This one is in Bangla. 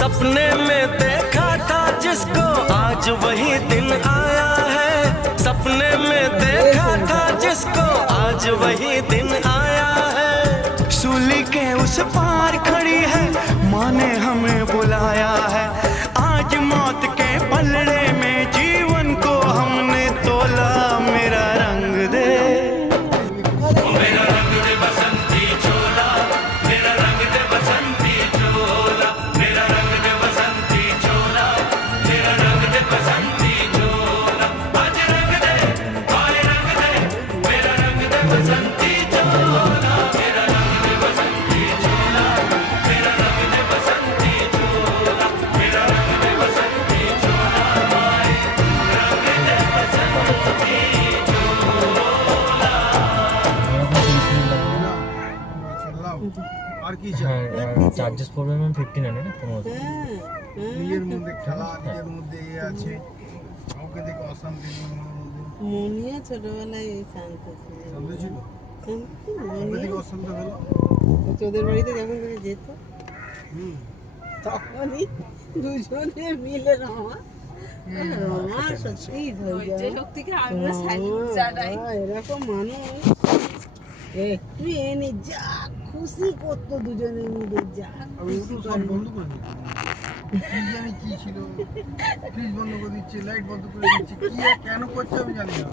सपने में देखा था जिसको आज वही दिन आया है। सपने में देखा था जिसको आज वही दिन आया है। सूली के उस पार खड़ी है माँ ने हमें बुलाया है। आज मौत के पलड़े में जीवन को हमने तोला। मेरा रंग दे, मेरा रंग दे बसंती चोला, मेरा रंग दे बसंती चोला, मेरा रंग दे बसंती चोला, मेरा रंग दे बसंती चोला। आज रंग दे, आज रंग दे, मेरा रंग दे बसंती चोला, मेरा रंग दे बसंती चोला, मेरा रंग दे बसंती चोला, मेरा रंग दे बसंती चोला, माए रंग दे बसंती আর কি চাই? চার্জেস পড়বে ম্যাম 1500 না 1500। নিজের মধ্যে খেলা, নিজের মধ্যে আছে, কাউকে দেখে অশান্তি মনিয়া ছোটবেলায় শান্ত ছিল। শান্ত ছিল? কাউকে দেখে অশান্ত হলো? তোদের বাড়িতে যখন করে যেত তখনই দুজনে মিলে রমা সত্যি এরকম মানুষ একটু এনে যা খুশি করতো দুজনে মিলে যা খুশি করে। বন্ধ করে কি জানি কি ছিল, ফ্রিজ বন্ধ করে দিচ্ছে, লাইট বন্ধ করে দিচ্ছে, কি আর কেন করছে আমি জানি না।